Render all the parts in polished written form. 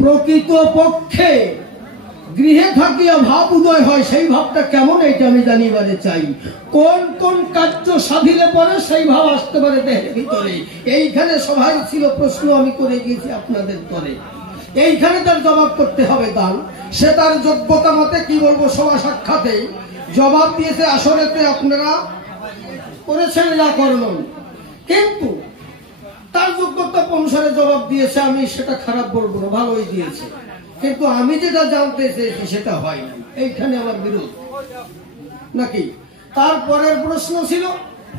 প্রকৃত পক্ষে গৃহে থাকিয়া ভাব উদয় হয়, সেই ভাবটা কেমন এইটা আমি জানিবারে চাই। কোন কোন কার্য সাধিলে পরে সেই ভাব আসতে পারে দেহের ভিতরে। এইখানে সবাই ছিল প্রশ্ন আমি করে গিয়েছি আপনাদের করে, এইখানে তার জবাব করতে হবে। তার সে তার যোগ্যতা মতে কি বলবো সভা সাক্ষাতে জবাব দিয়েছে। আসলেতে আপনারা করেছেন না করলেন, কিন্তু তার যোগ্যতা অনুসারে জবাব দিয়েছে। আমি সেটা খারাপ বলবো না, ভালোই দিয়েছে, কিন্তু আমি যেটা জানতে চেয়েছি সেটা হয়নি। এইখানে আমার বিরোধ নাকি। তারপরের প্রশ্ন ছিল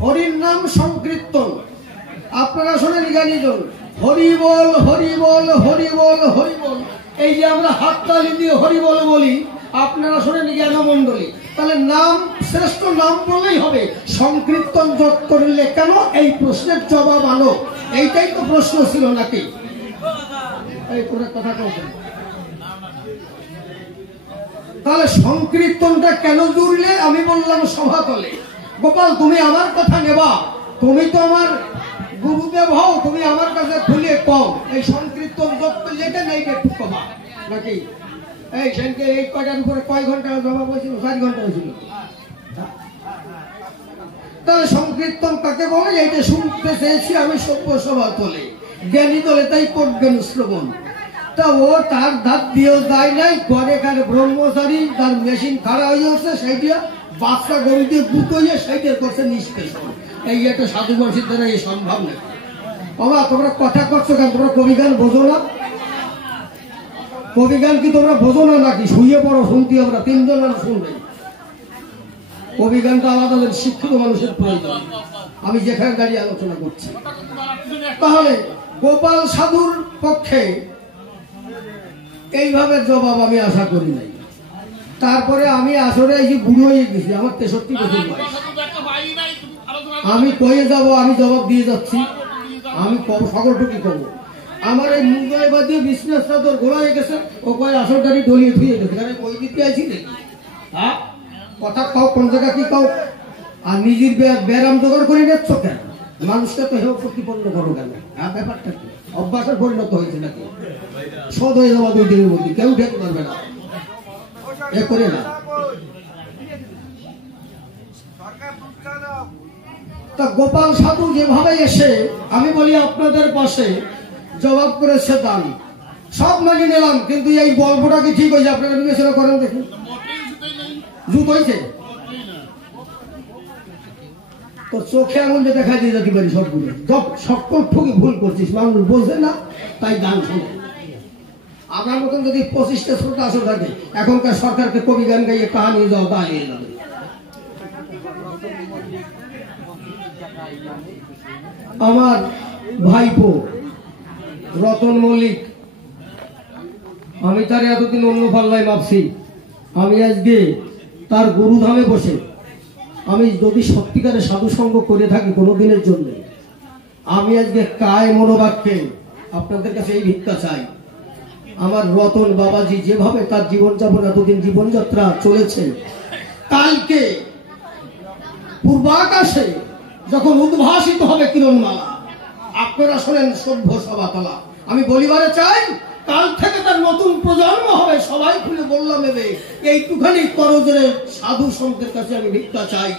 হরির নাম সংকীর্তন। আপনারা শোনেন জ্ঞানীজন, হরি বল হরি বল হরি বল হরি বল। এই যে আমরা হাততালি দিয়ে হরি বল বলি, আপনারা শোনেন জ্ঞানমণ্ডলী, তাহলে নাম শ্রেষ্ঠ নাম বললেই হবে, সংকীর্তন যোগ করলে কেন? এই প্রশ্নের জবাব আনো, এইটাই তো প্রশ্ন ছিল নাকি। এই করে কথা বলছেন, তাহলে সংকীর্তনটা কেন জুড়লে? আমি বললাম সভাতলে, গোপাল তুমি আমার কথা নেবা, তুমি তো আমার গুরুদেব হও, তুমি আমার কাছে খুলে কম এই সংকীর্তন যোগ করলে এটা নেই একটু কমা নাকি। এই সেনকে এই কয়টার উপরে কয় ঘন্টা জমা হয়েছিল? 4 ঘন্টা হয়েছিল। তাহলে সংকীর্তন কাকে বলে? এইটা শুনতে চেয়েছি আমি সভ্য সভা তলে, জ্ঞানী দলে, তাই করবেন শ্রবণ। তা ও তার ধার দিয়েও যায় নাই, ঘরে কার ব্রহ্মচারী তার মেশিন খারাপ হয়ে যাচ্ছে, সেইটা বাচ্চা গরু দিয়ে গুটোইয়ে সেইটা করছে নিষ্পেষণ। এই একটা সাধু মানুষের দ্বারা এই সম্ভব না। বাবা তোমরা কথা করছো কেন? তোমরা কবিগান বোঝো না? কবিগান কি তোমরা বোঝো না নাকি? শুয়ে পড়ো, শুনতে আমরা 3 জন মানুষ শুনবে। কবিগানটা আলাদা শিক্ষিত মানুষের প্রয়োজন। আমি যেখানে দাঁড়িয়ে আলোচনা করছি, তাহলে গোপাল সাধুর পক্ষে এইভাবে জবাব আমি আশা করি নাই। তারপরে আমি আসলে এই যে বুড়ো হয়ে গেছি, আমার 63 বছর বয়স। আমি কয়ে যাব, আমি জবাব দিয়ে যাচ্ছি, আমি সকলটুকু করবো। আমার এই মুম্বাই বাদে বিজনেস চাদর ঘোরা হয়ে গেছে, ও কয় আসল গাড়ি ডলিয়ে ধুয়ে গেছে। কারণ ওই দিতে আইছি নাকি? হ্যাঁ কথা কাও, কোন জায়গা কি কাও, আর নিজের ব্যায়াম জোগাড় করে নিচ্ছ কেন? মানুষকে তো হেও প্রতিপন্ন করো কেন? হ্যাঁ ব্যাপারটা কি অভ্যাসের পরিণত হয়েছে নাকি? শোধ হয়ে যাওয়া 2 দিনের মধ্যে কেউ ঠেকতে পারবে না, এ করে না। তা গোপাল সাধু যেভাবে এসে আমি বলি আপনাদের পাশে জবাব করেছে দান, সব মানি নিলাম, কিন্তু এই গল্পটা কি ঠিক হয়েছে? আপনারা বিবেচনা করেন দেখুন। জুত হয়েছে তো চোখে আঙুল দেখা দিয়ে যেতে পারি সবগুলো। সকল ঠুকি ভুল করছিস, মানুষ বোঝে না, তাই গান শোনে। আমার মতন যদি 25টা শ্রোতা আসর থাকে, এখনকার সরকারকে কবি গান গাইয়ে তা নিয়ে যাও, তা নিয়ে যাবে। আমার ভাইপো রতন মল্লিক, আমি তার এতদিন অন্য পাল্লায় ভাবছি, আমি আজকে তার গুরুধামে বসে আমি যদি সত্যিকারের সাধু সঙ্গ করে থাকি কোনোদিনের জন্য, আমি আজকে কায় মনোবাক্যে আপনাদের কাছে এই ভিক্ষা চাই। আমার রতন বাবাজি যেভাবে তার জীবনযাপন এতদিন জীবনযাত্রা চলেছে, কালকে পূর্বাকাশে যখন উদ্ভাসিত হবে কিরণমালা, আপনারা শোনেন সভ্য সভাতলা, আমি বলিবারে চাই কাল থেকে তার নতুন প্রজন্ম হবে। সবাই খুলে বললাম এবে এইটুখানি করজরে সাধু সন্তের কাছে আমি ভিক্ষা চাই।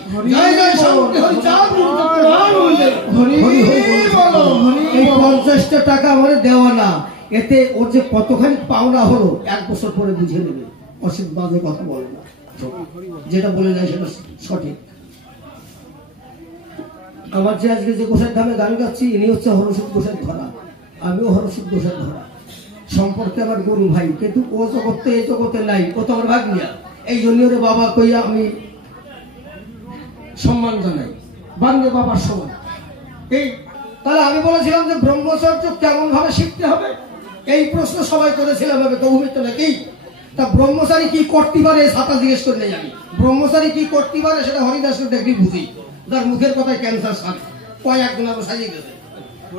এই 50টা টাকা আমার দেওয়া না, এতে ওর যে কতখানি পাওনা হলো 1 বছর পরে বুঝে নেবে। অসিত বাজে কথা বলে না, যেটা বলে যায় সেটা সঠিক। আমার যে আজকে যে গোসাই ধামে গান গাচ্ছি, ইনি হচ্ছে হরসুদ গোসাই ধরা, আমিও হরসুদ গোসাই ধরা। সম্পর্কে আমার গুরু ভাই, কিন্তু ও জগতে এই জগতে নাই, ও তো আমার ভাগ্নিয়া। এই জন্য ওরে বাবা কইয়া আমি সম্মান জানাই, বাংলা বাবার সমান। এই তাহলে আমি বলেছিলাম যে ব্রহ্মচর্য কেমন ভাবে শিখতে হবে, এই প্রশ্ন সবাই করেছিলাম কৌমিত নাকি। তা ব্রহ্মচারী কি করতে পারে ছাতা জিজ্ঞেস করে জানি, ব্রহ্মচারী কি করতে পারে সেটা হরিদাসের দেখি বুঝি, যার মুখের কথায় ক্যান্সার সাথে কয়েকদিন আরো সাজিয়ে গেছে।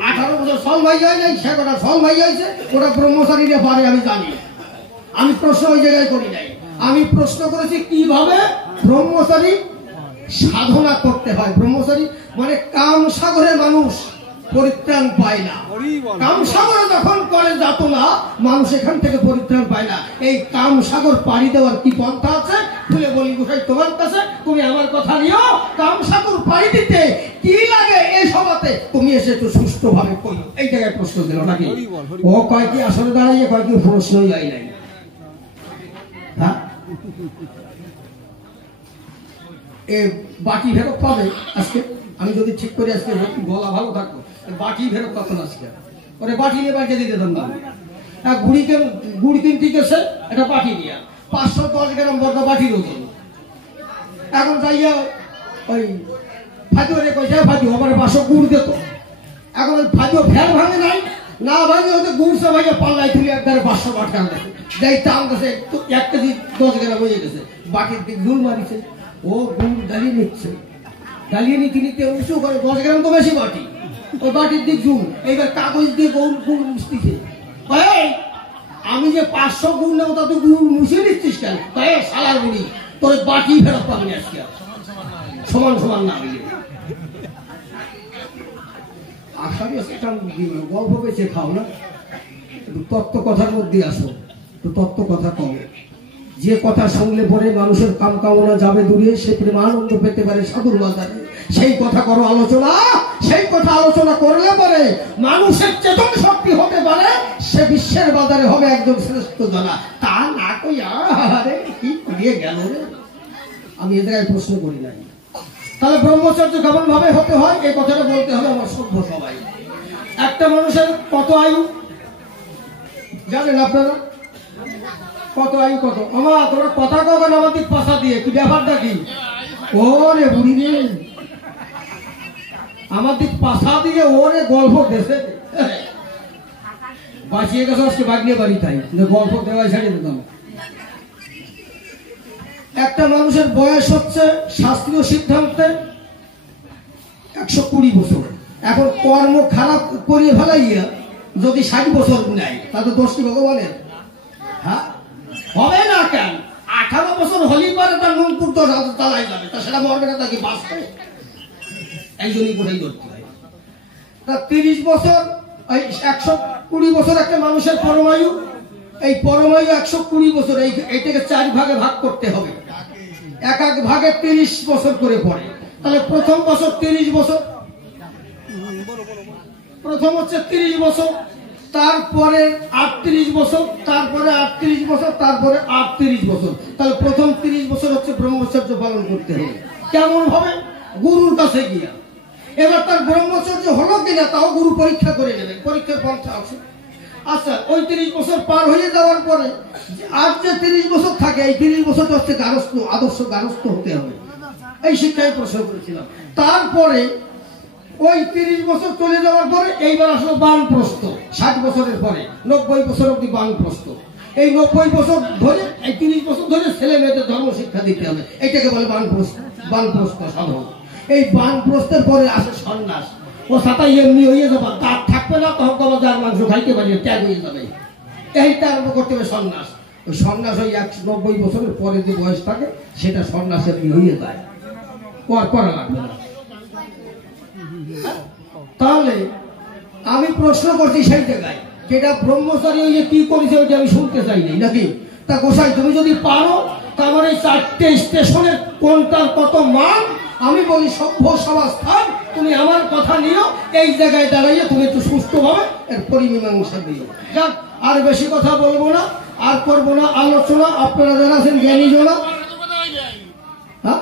18 বছর ফল ভাই যায় নাই, সে কটা ফল ভাই যাইছে, ওটা ব্রহ্মচারীরা পারে আমি জানি। আমি প্রশ্ন ওই জায়গায় করি নাই, আমি প্রশ্ন করেছি কিভাবে ব্রহ্মচারী সাধনা করতে হয়। ব্রহ্মচারী মানে কাম সাগরে মানুষ পরিত্রাণ পায় না, কাম সাগরে যখন করে যাতন না, মানুষ এখান থেকে পরিত্রাণ পায় না। এই কাম সাগর পাড়ি দেওয়ার কি পন্থা আছে? খুলে বলি গোসাই তোমার কাছে, তুমি আমার কথা নিও। কাম সাগর পাড়ি দিতে কি লাগে এই সভাতে? তুমি এসে একটু সুষ্ঠুভাবে কই। এই জায়গায় প্রশ্ন দিল নাকি? ও কয় কি আসলে দাঁড়াইয়ে কয় কি প্রশ্নই যাই নাই। হ্যাঁ, এ বাকি ফেরত পাবে আজকে। আমি যদি ঠিক করে আজকে গলা ভালো থাকবো, বাকি ফেরত কখন আজকে? ওরে বাটি নিয়ে বাড়িতে দিতে দেন না। গুড়ি কিন ঠিক আছে, এটা বাটি নিয়ে 510 গ্রাম বড় বাটির ওজন। এখন যাইয়া ওই ফাঁদিও রে কইছে ফাঁদিও আমার 500 গুড় দিত। এখন ওই ফাঁদিও ফের ভাঙে নাই, না ভাঙে হয়তো গুড় সব ভাইয়া পাল্লাই তুলি একবারে 500 বাটি আনতে যাই টান গেছে 1 কেজি 10 গ্রাম হয়ে গেছে। বাটির দিক ঝুল মারিছে, ও গুড় গালিয়ে নিচ্ছে, গালিয়ে নিতে নিতে উঁচু করে 10 গ্রাম তো বেশি বাটি, ওই বাটির দিক ঝুল। এইবার কাগজ দিয়ে গুড় মুছতেছে। আমি যে 500 গুড় নেবো তা তুই গুড় মুছে নিচ্ছিস কেন? তাই সালার গুড়ি তোর বাটি ফেরত পাবি আজকে, সমান সমান না হইলে। আশারি একটা গল্প পেয়েছে খাও না, একটু তত্ত্ব কথার মধ্যে আসো, একটু তত্ত্ব কথা কম। যে কথা শুনলে পরে মানুষের কাম কামনা যাবে দূরে, সে প্রেমানন্দ পেতে পারে সাধুর বাজারে। সেই কথা করো আলোচনা, সেই কথা আলোচনা করলে পরে মানুষের চেতন শক্তি হতে পারে, সে বিশ্বের বাজারে হবে একজন শ্রেষ্ঠ জনা। তা না কই আরে কি করিয়ে গেল রে। আমি এ জায়গায় প্রশ্ন করি নাই। তাহলে ব্রহ্মচর্য কেমন ভাবে হতে হয় এই কথাটা বলতে হবে আমার সভ্য সবাই। একটা মানুষের কত আয়ু জানেন আপনারা? কত আয়ু কত? আমার তোমরা কথা কখন আমার দিক পাশা দিয়ে কি ব্যাপারটা কি? ওরে বুড়ি রে, আমার দিক পাশা দিয়ে ওরে গল্প দেশে বাঁচিয়ে গেছে আজকে বাগিয়ে বাড়ি তাই গল্প দেওয়াই ছাড়িয়ে দিতাম। একটা মানুষের বয়স হচ্ছে শাস্ত্রীয় সিদ্ধান্তে 120 বছর। এখন কর্ম খারাপ করিয়ে ফেলাইয়া যদি 60 বছর নেয় তাতে দোষ কি ভগবানের? হ্যাঁ, হবে না কেন? 18 বছর হলেই পারে তার নুনপুর তো তালাই যাবে, তা সেটা মরবে না, তাকে বাঁচবে। এই জন্যই কোথায় করতে হয়। তা 30 বছর, 120 বছর একটা মানুষের পরমায়ু। এই পরমায়ু 120 বছর, এইটাকে 4 ভাগে ভাগ করতে হবে। এক এক ভাগে 30 বছর করে পড়ে। তাহলে প্রথম বছর 30 বছর, প্রথম হচ্ছে 30 বছর, তারপরে 38 বছর, তারপরে 38 বছর, তারপরে 38 বছর। তাহলে প্রথম 30 বছর হচ্ছে ব্রহ্মচর্য পালন করতে হবে। কেমন হবে? গুরুর কাছে গিয়া। এবার তার ব্রহ্মচর্য হলো কিনা তাও গুরু পরীক্ষা করে নেবেন, পরীক্ষার পন্থা আছে। আচ্ছা, ওই 30 বছর পার হয়ে যাওয়ার পরে আর যে 30 বছর থাকে, এই 30 বছরটা হচ্ছে গারস্থ, আদর্শ গারস্থ হতে হবে। এই শিক্ষায় প্রশ্ন করেছিলাম। তারপরে ওই 30 বছর চলে যাওয়ার পরে এইবার আসলে বানপ্রস্থ। 60 বছরের পরে 90 বছর অব্দি বানপ্রস্থ। এই 90 বছর ধরে, এই 30 বছর ধরে ছেলে মেয়েদের ধর্ম শিক্ষা দিতে হবে। এটাকে বলে বানপ্রস্থ সাধন। এই বানপ্রস্থের পরে আসে সন্ন্যাস। ও সাথে এমনি হয়ে যাবে, দাঁত থাকবে না, তখন কবে যার মাংস খাইতে পারি ত্যাগ হয়ে যাবে। এইটা আরম্ভ করতে হবে সন্ন্যাস। ওই সন্ন্যাস ওই 190 বছরের পরে যে বয়স থাকে সেটা সন্ন্যাসের হয়ে যায়, করা লাগবে না। তাহলে আমি প্রশ্ন করছি সেই জায়গায়, যেটা ব্রহ্মচারী ওই যে কি করেছে ওইটা আমি শুনতে চাইনি নাকি? তা গোসাই তুমি যদি পারো, তারপরে 4টে স্টেশনের কোনটার কত মান আমি বলি সভ্য সমাজস্থান, তুমি আমার কথা নিও। এই জায়গায় দাঁড়াইয়ে তুমি একটু সুস্থভাবে এর পরিমীমাংসা দিও। যাক, আর বেশি কথা বলবো না, আর করবো না আলোচনা। আপনারা যারা আছেন জ্ঞানী জনা, হ্যাঁ,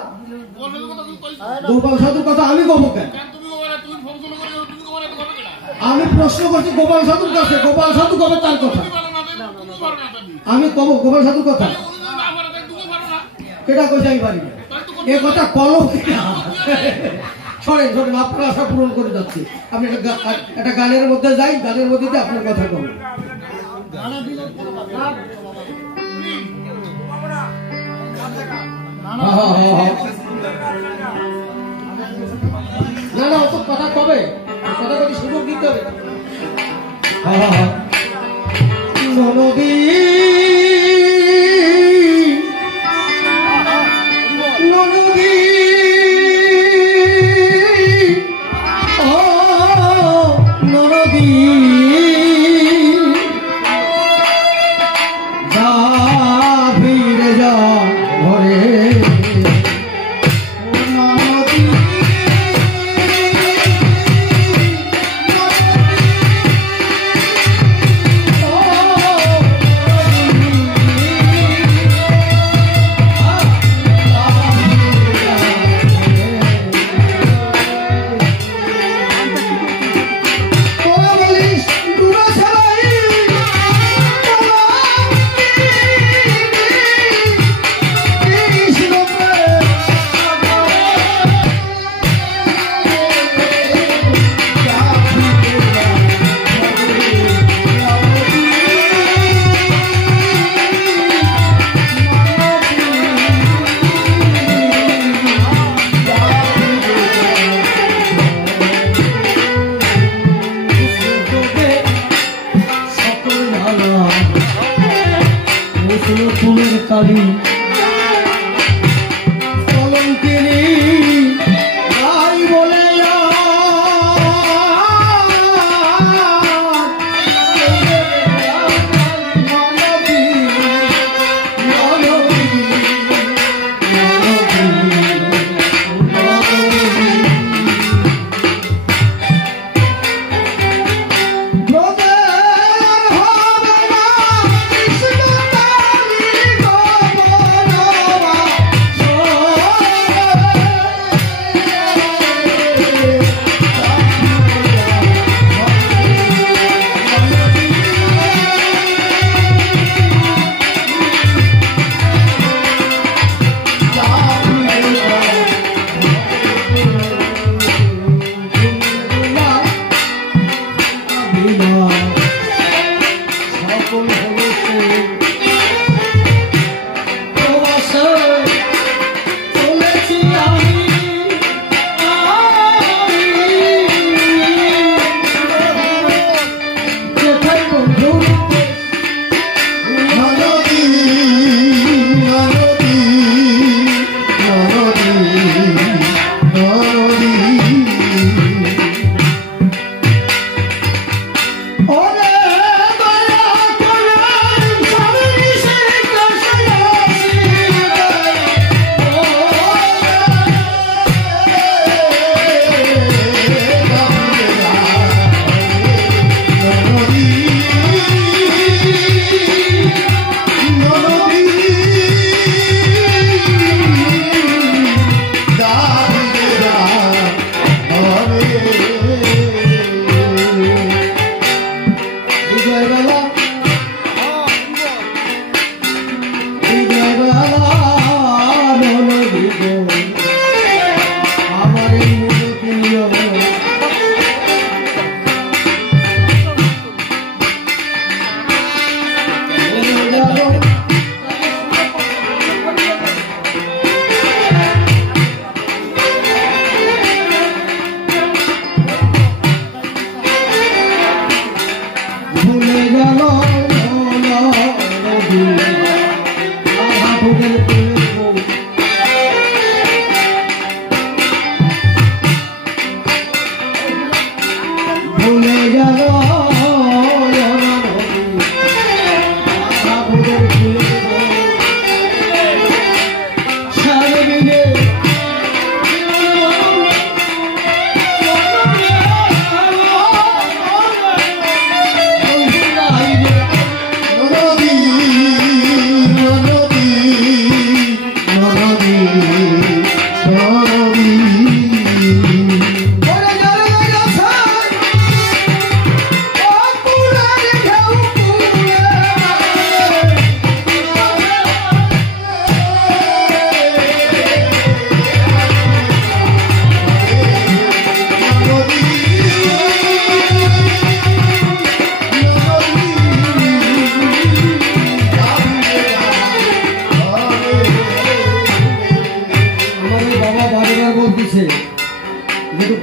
গোপাল সাধুর কথা আমি কব কেন? আমি প্রশ্ন করছি গোপাল সাধুর কাছে, গোপাল সাধু কবে তার কথা? আমি কব গোপাল সাধুর কথা? কেটা কইছে আমি পারি না এ কথা কল। সরেন সরেন, আপনার আশা পূরণ করে যাচ্ছি। আপনি একটা গানের মধ্যে যাই, গানের মধ্যে দিয়ে আপনার কথা কব। না না, অত কথা কবে, কথা কবে সুযোগ দিতে হবে। নদী নদী ও নদী ফুলের কালি কলঙ্কিনী তাই বলে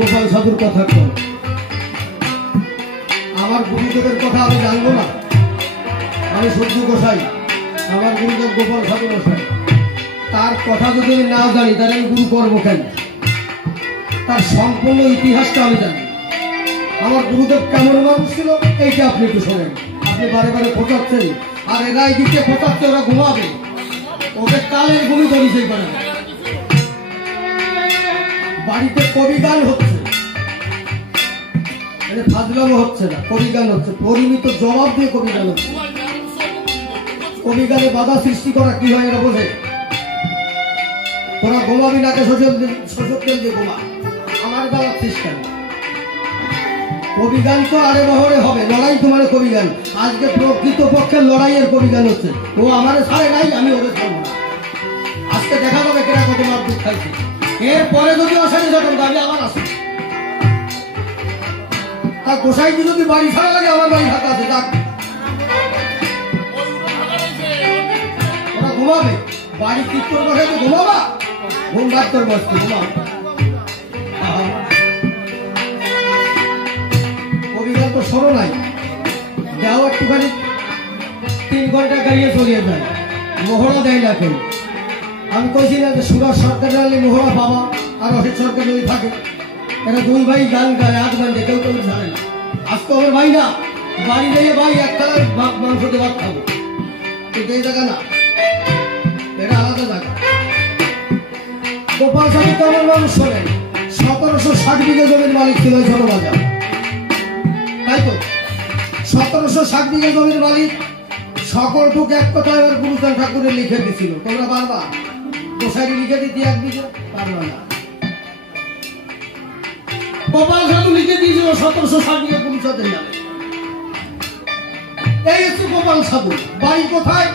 গোপাল সাধুর কথা কর। আমার গুরুদেবের কথা আমি জানবো না। আমি সূর্য গোসাই, আমার গুরুদেব গোপাল সাধু গোসাই। তার কথা যদি আমি না জানি তাহলে আমি গুরু করবো কেন? তার সম্পূর্ণ ইতিহাসটা আমি জানি। আমার গুরুদেব কেমন মানুষ ছিল এইটা আপনি একটু শোনেন। আপনি বারে বারে ফোটাচ্ছেন, আর এরা এই দিকে ফোটাচ্ছে, ওরা ঘুমাবে, ওদের কালের ঘুমি পরিচয় করে। বাড়িতে কবি গান হচ্ছে, ফাজলামো হচ্ছে না, কবি গান হচ্ছে, পরিমিত জবাব দিয়ে কবি গান হচ্ছে। কবি গানে বাধা সৃষ্টি করা কি হয় এরা বোঝে? তোরা ঘুমাবি নাকে শোষক তেল দিয়ে ঘুমা, আমার গাওয়ার চেষ্টা। কবি গান তো আরে বহরে হবে, লড়াই তোমার কবি গান। আজকে প্রকৃত পক্ষে লড়াইয়ের কবি গান হচ্ছে। ও আমারে ছাড়ে নাই, আমি ওদের ছাড়বো না। আজকে দেখা যাবে কেনা কত মার দুধ খাইছে। এরপরে যদি অশান্তি যখন আমি আবার আসি, তার গোসাইকে যদি বাড়ি ছাড়া লাগে, আমার বাড়ি ফাঁকা আছে, যাক ওরা ঘুমাবে। বাড়ি কীর্তন বসাইতে ঘুমাবা, ঘুম ডাক্তার বসতে ঘুমাও। কবিগান তো শোনো নাই, যাও একটুখানি 3 ঘন্টা গাইয়ে চলিয়ে যায়, মোহরা দেয় না কেউ। আমি কইছি না যে সুভাষ সরকারের আলী মোহরা বাবা আর অসিত সরকার ওই থাকে, এরা 2 ভাই গান গায়, 8 ঘন্টা কেউ কেউ জানে না। আজকে আমার ভাই না বাড়ি গিয়ে ভাই এক থালার মাংস দিয়ে ভাত খাবো, কিন্তু এই জায়গা না, এটা আলাদা জায়গা। গোপাল সাধু তো আমার মানুষ শোনেন, 1760 বিঘে জমির মালিক ছিল ওই ছোট বাজার, তাই তো 1760 বিঘে জমির মালিক। সকলটুক এক কথায় এবার গুরুচাঁদ ঠাকুরের লিখে দিছিল, তোমরা পারবা? গোসাইকে লিখে দিতে 1 বিঘে পারবা না। গোপাল সাধু লিখে দিয়েছিল 1760 বিঘে গুরুচাঁদের নামে। এই হচ্ছে গোপাল সাধু। বাড়ি কোথায়?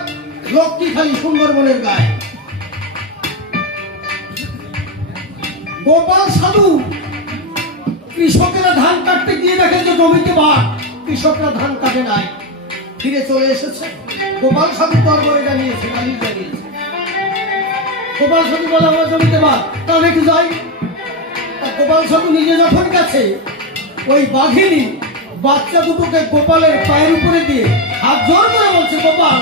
লক্ষ্মীখালী, সুন্দরবনের গায়ে। গোপাল সাধু কৃষকেরা ধান কাটতে গিয়ে দেখে যে জমিতে বাঘ, কৃষকরা ধান কাটে নাই, ফিরে চলে এসেছে। গোপাল সাধু দরবারে জানিয়েছে, মালিক জানিয়েছে। গোপাল সাধু বলে আমার জমিতে বাঘ, তাহলে একটু যাই। গোপাল সাধু নিজে যখন গেছে, ওই বাঘিনী বাচ্চা দুটোকে গোপালের পায়ের উপরে দিয়ে হাত জোর করে বলছে, গোপাল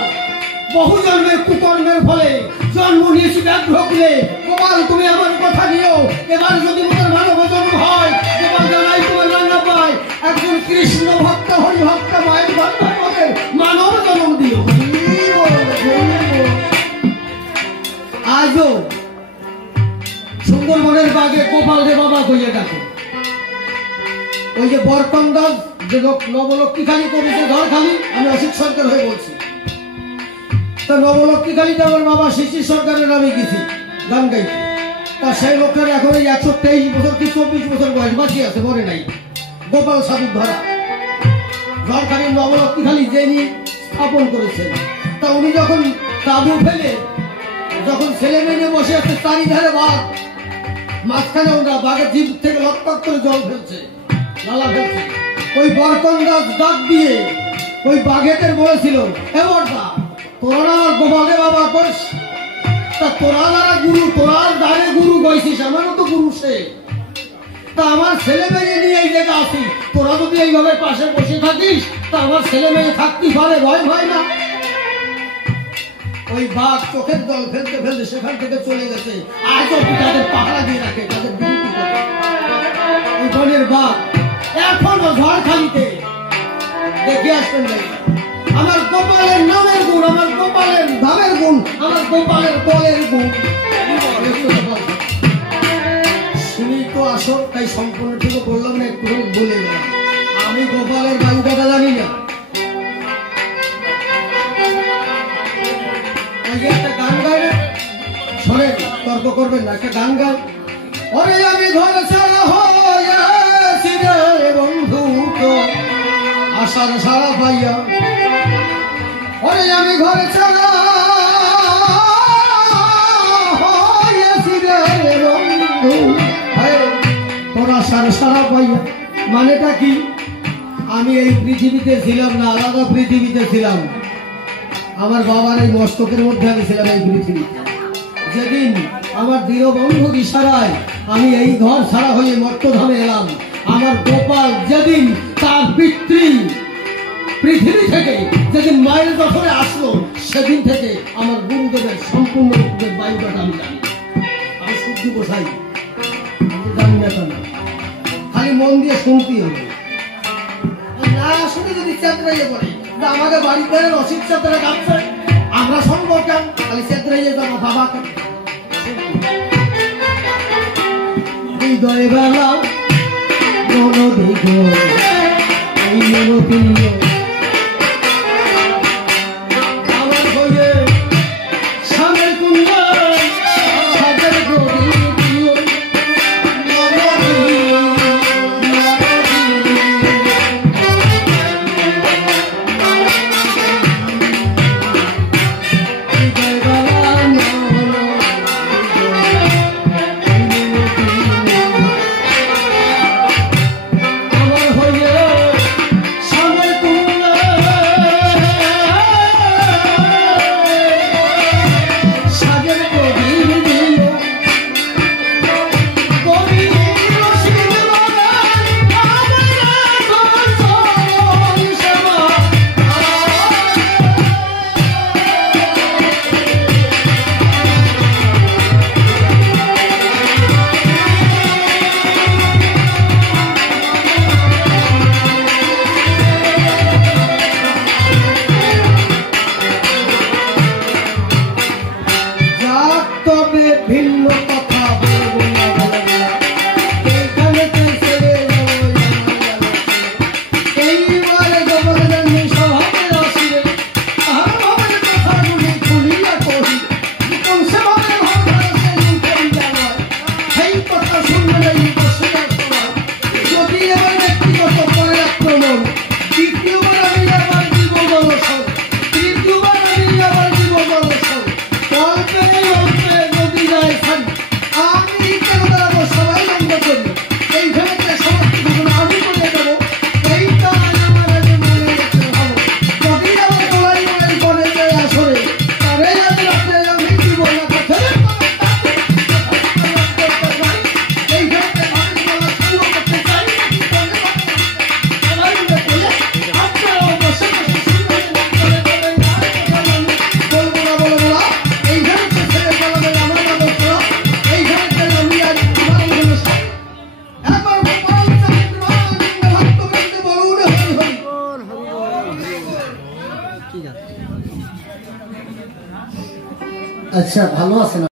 বহু জন্মের কুকর্মের ফলে জন্ম নিয়েছি ব্যাঘ্র কুলে, গোপাল তুমি আমার কথা নিও, এবার যদি তোমার মানব জন্ম হয়, গোপাল জানাই তোমার রান্না পায়, একজন কৃষ্ণ ভক্ত হরি ভক্ত মায়ের বান্ধার মধ্যে মানব জন্ম দিও। আজও সুন্দরবনের বাঘে গোপাল রে বাবা কইয়ে ডাকে। ওই যে বরকন্দাজ যে নবলক্ষ্মীখালী করেছে ঘরখালি, আমি অসিত সরকার হয়ে বলছি, তো নবলক্ষ্মীখালীতে আমার বাবা শিশির সরকারের নামে গেছি গান গাইতে। তা সেই লোকটার এখন 123 বছর কি 24 বছর বয়স, বাঁচি আছে, মরে নাই। গোপাল সাধুর ধরা ঘরখালি নবলক্ষ্মীখালী যিনি স্থাপন করেছেন, তা উনি যখন তাবু ফেলে যখন ছেলে মেয়ে বসে আছে, চারিধারে বাঘ, মাঝখানে ওরা বাঘের জিভ থেকে লটপট করে জল ফেলছে, লালা ফেলছে। ওই বরকন্দাজ ডাক দিয়ে ওই বাঘেদের বলেছিল, এবার তোরা আমার গোপালে বাবা করিস, তা তোরা যারা গুরু, তোরা দ্বারে গুরু গাইছিস, আমারও তো গুরু সে, তা আমার ছেলে মেয়ে নিয়ে এই জায়গা আসি, তোরা যদি এইভাবে পাশে বসে থাকিস, তা আমার ছেলে মেয়ে থাকতে পারে, ভয় ভয় না। ওই বাঘ চোখের জল ফেলতে ফেলতে সেখান থেকে চলে গেছে। আজও তাদের পাহারা দিয়ে রাখে, তাদের বিরতি করে। ওই বনের বাঘ এখনো ঝড়খালিতে দেখে আসবেন। আমার গোপালের নামের গুণ, আমার গোপালের ধামের গুণ, আমার গোপালের বলের গুণ শুনি তো আসো, তাই সম্পূর্ণ ঠিক বললাম না, একটু বলে গেলাম। আমি গোপালের বায়ু কথা জানি না। একটা গান গায় না, শোনেন, তর্ক করবেন না, একটা গান গায়, ওরে আমি ঘর ছাড়া হয়েছি রে বন্ধু তো আশার সারা পাইয়া, ওরে আমি ঘর ছাড়া হয়েছি রে বন্ধু তোর আশার সারা পাইয়া। মানেটা কি? আমি এই পৃথিবীতে ছিলাম না, আলাদা পৃথিবীতে ছিলাম। আমার বাবার এই মস্তকের মধ্যে আমি ছিলাম এই পৃথিবীতে। যেদিন আমার দীনবন্ধুর ইশারায় আমি এই ঘর ছাড়া হয়ে মর্তধামে এলাম, আমার গোপাল যেদিন তার পিতৃ পৃথিবী থেকে যেদিন মায়ের দখলে আসলো, সেদিন থেকে আমার গুরুদেবের সম্পূর্ণ বায়ুটা আমি জানি। আমি শুদ্ধ গোসাই, জানি না কেন, খালি মন দিয়ে শুনতেই হবে। না শুনে যদি চেতরাইয়ে পড়ে, আমাদের বাড়িতে রসিদ চেতরা গাচ্ছে, আমরা শুনবো কেন? খালি চেতরাইয়ে যাবো বাবাকে। হৃদয় বেলা মনোদিগ এই মনোপিল্য আমার হয়ে স্বামীর কুণ্ড সাদের আমার হয়ে স্বামীর কুণ্ড ভিন্ন কথা বলবো না, বলবো না। এইখানেতে ছেড়ে যাবো এইবারে গোবর্ধনের স্বভাবের আসিবে, তাহার ভাবের কথাগুলি খুলিয়া কহি, কোন সেভাবে ভাবনা সে উঠেই যাবে, সেই কথা শুনলেই বসে যাওয়া। যদি এবার ব্যক্তিগত পরে আক্রমণ, দ্বিতীয়বার আমি আবার দিব বলসন, তৃতীয়বার আমি আবার দিব বলসন, অল্পে অল্পে নদী যায় খান, আমি কেন দাঁড়াবো, সবাই বন্ধ করি। এইখানে সমস্ত ঘটনা আমি করে দেবো, এইটা আমার আগে মনে রাখতে হবে। যদি আবার লড়াই লড়াই করে যায় আসরে, তারে আজ রাতে আমি দিব না কথা। এইখানে মানুষ বলা শুরু করতে চাই নাকি বলে সবাই মিলে বলে আপনারাও বসে বসে শুনবেন, বলে বলবেন আর কথা আমি বলবো না, বলবো না। এইখানে ছেড়ে বলবেন আমার বাদকরা, এইখানে আমি আর আমার মনে সব একবার গোপাল চন্দ্র ভক্তবৃন্দ বলুন হরি হরি। আচ্ছা, ভালো আছে না?